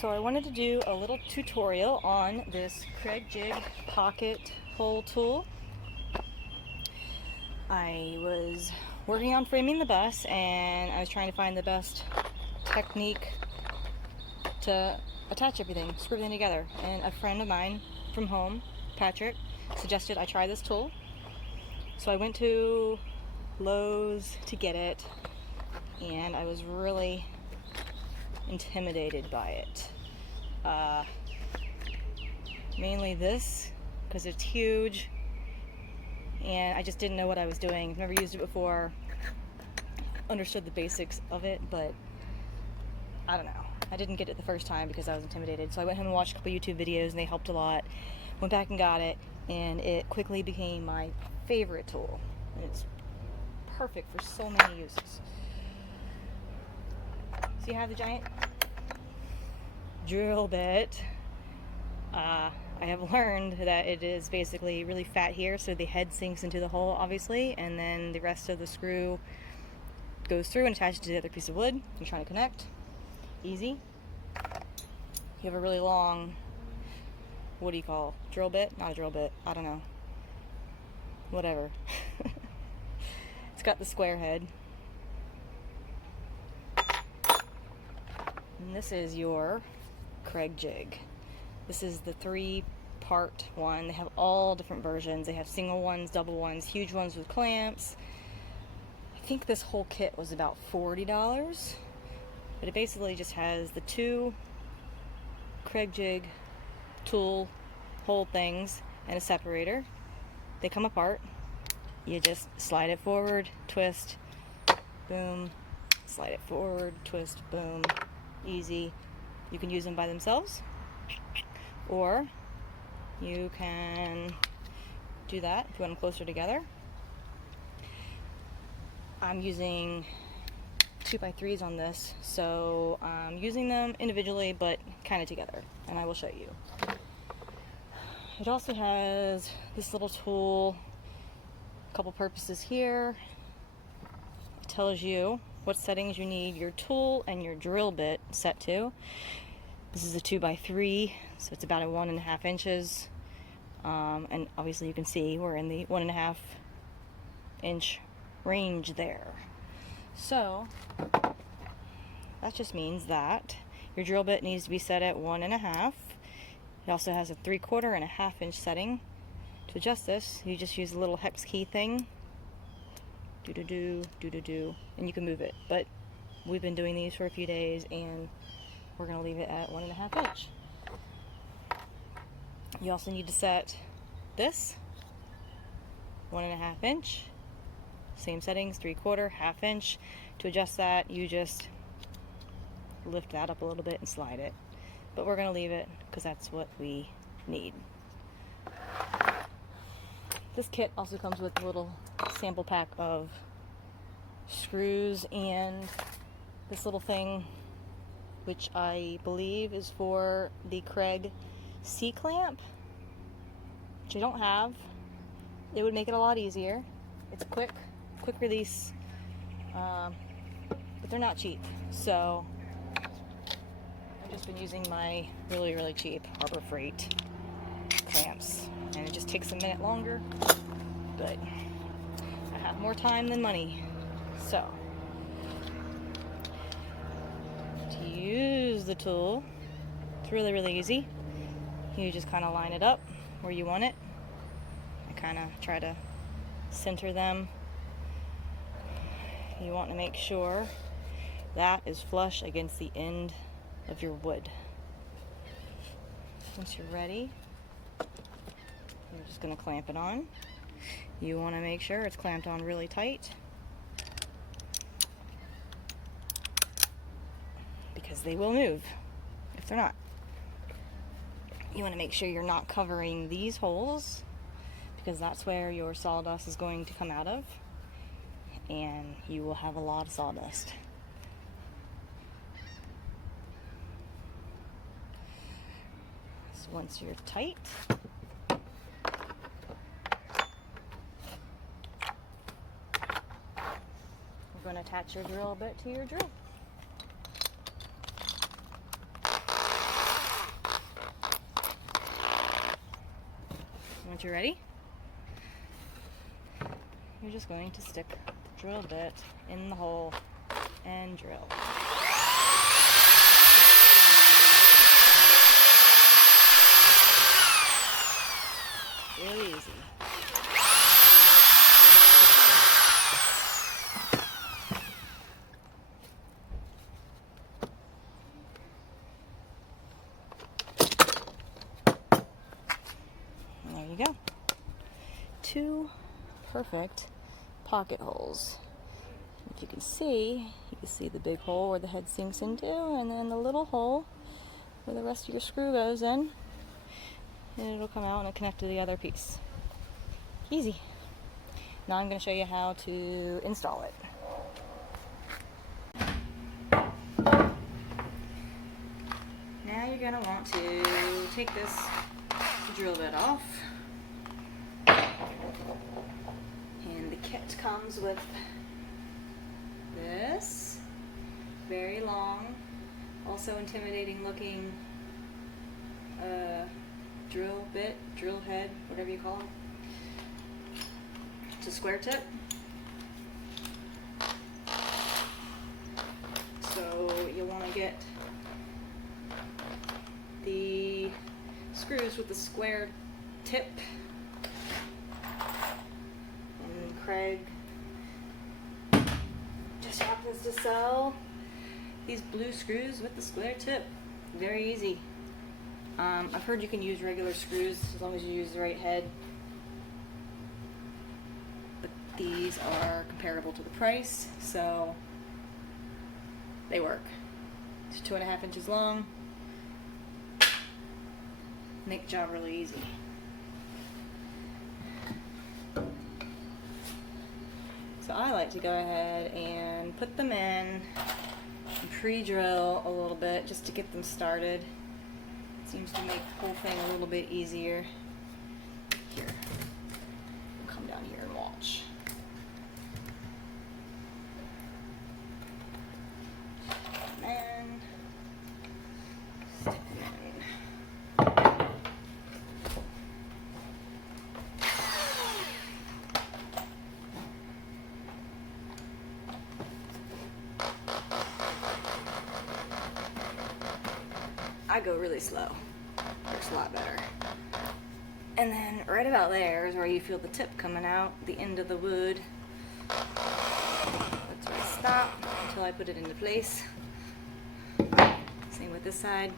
So I wanted to do a little tutorial on this Kreg jig pocket hole tool. I was working on framing the bus and I was trying to find the best technique to attach everything, screw everything together. And a friend of mine from home, Patrick, suggested I try this tool. So I went to Lowe's to get it and I was really intimidated by it. Mainly this, because it's huge and I just didn't know what I was doing. Never used it before, understood the basics of it, but I don't know. I didn't get it the first time because I was intimidated. So I went home and watched a couple YouTube videos and they helped a lot. Went back and got it and it quickly became my favorite tool. And it's perfect for so many uses. So you have the giant drill bit. I have learned that it is basically really fat here, so the head sinks into the hole, obviously, and then the rest of the screw goes through and attaches to the other piece of wood. You're trying to connect. Easy. You have a really long, what do you call, drill bit? Not a drill bit, I don't know. Whatever. It's got the square head. And this is your Kreg jig. This is the 3-part one. They have all different versions. They have single ones, double ones, huge ones with clamps. I think this whole kit was about $40, but it basically just has the 2 Kreg jig tool hole things and a separator. They come apart. You just slide it forward, twist, boom, slide it forward, twist, boom. Easy. You can use them by themselves, or you can do that if you want them closer together. I'm using 2x3s on this, so I'm using them individually but kind of together, and I will show you. It also has this little tool, a couple purposes here. It tells you what settings you need your tool and your drill bit set to. This is a 2x3, so it's about 1.5 inches. And obviously you can see we're in the 1.5 inch range there. So that just means that your drill bit needs to be set at 1.5. It also has a 3/4 and a 1/2 inch setting. To adjust this, you just use a little hex key thing. Do-do-do, do-do-do, and you can move it. But we've been doing these for a few days and we're going to leave it at 1.5 inch. You also need to set this 1.5 inch. Same settings, 3/4, 1/2 inch. To adjust that, you just lift that up a little bit and slide it. But we're going to leave it because that's what we need. This kit also comes with a little sample pack of screws and this little thing, which I believe is for the Kreg C-clamp, which I don't have. It would make it a lot easier. It's quick release, but they're not cheap. So I've just been using my really cheap Harbor Freight clamps, and it just takes a minute longer, but I have more time than money. So to use the tool, it's really easy. You just kind of line it up where you want it. I kind of try to center them. You want to make sure that is flush against the end of your wood. Once you're ready, you're just going to clamp it on. You want to make sure it's clamped on really tight, because they will move if they're not. You want to make sure you're not covering these holes, because that's where your sawdust is going to come out of, and you will have a lot of sawdust. So once you're tight, we're going to attach your drill bit to your drill. that you're ready, you're just going to stick the drill bit in the hole and drill. Really easy. And there you go. 2 perfect pocket holes. If you can see the big hole where the head sinks into, and then the little hole where the rest of your screw goes in, and it'll come out and it'll connect to the other piece. Easy. Now I'm going to show you how to install it. Now you're going to want to take this drill bit off, and the kit comes with this very long, also intimidating looking drill bit, drill head, whatever you call it. It's a square tip. So you'll want to get the screws with the square tip. And Kreg just happens to sell these blue screws with the square tip. Very easy. I've heard you can use regular screws as long as you use the right head. But these are comparable to the price, so they work. It's 2.5 inches long. Make the job really easy. So I like to go ahead and put them in and pre-drill a little bit just to get them started. Seems to make the whole thing a little bit easier. Here, come down here and watch. And then stick them in. I go really slow. Works a lot better. And then right about there is where you feel the tip coming out, the end of the wood. That's where I stop until I put it into place. Same with this side.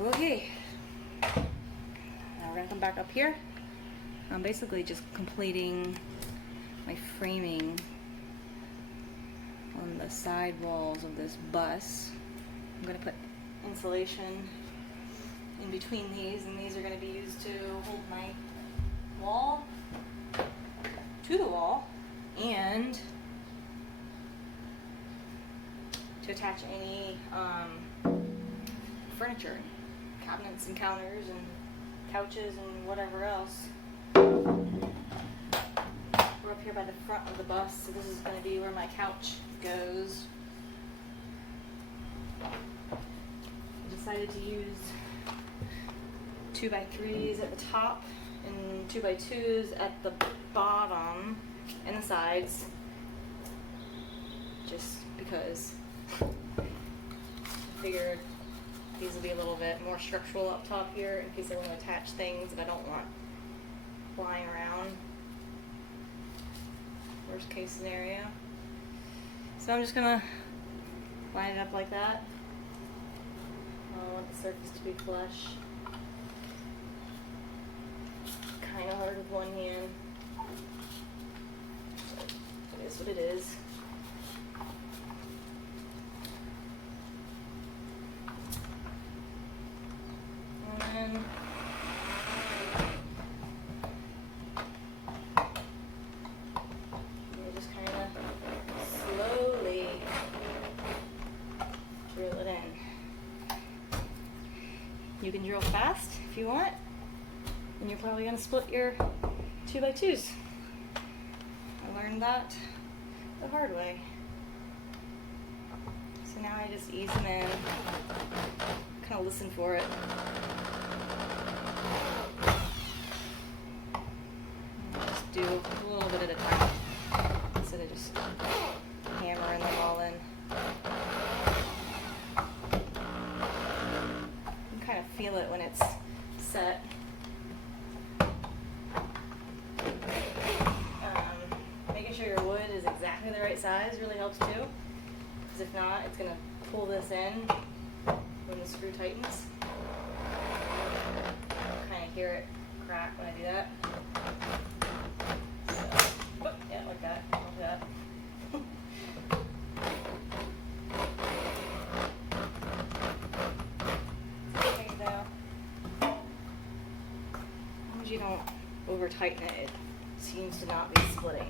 Okay, now we're gonna come back up here. I'm basically just completing my framing on the side walls of this bus. I'm gonna put insulation in between these, and these are gonna be used to hold my wall to the wall and to attach any furniture, cabinets and counters and couches and whatever else. We're up here by the front of the bus, so this is going to be where my couch goes. I decided to use 2x3s at the top and 2x2s at the bottom and the sides, just because I figured these will be a little bit more structural up top here in case I want to attach things that I don't want flying around. Worst case scenario. So I'm just gonna line it up like that. I want the surface to be flush. Kind of hard with one hand. It is what it is. And then you just kind of slowly drill fast if you want, and you're probably gonna split your 2x2s. I learned that the hard way. So now I just ease them in, kind of listen for it. And just do a little bit at a time instead of just hammering them all in. You can kind of feel it when it's set. Making sure your wood is exactly the right size really helps too, because if not, it's going to pull this in when the screw tightens. You'll kind of hear it crack when I do that. So, yeah, like that. Like that. Okay, now, as long as you don't over tighten it, it seems to not be splitting.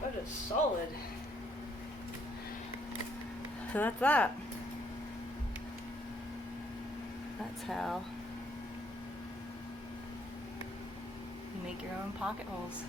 That is solid. So that's that. That's how you make your own pocket holes.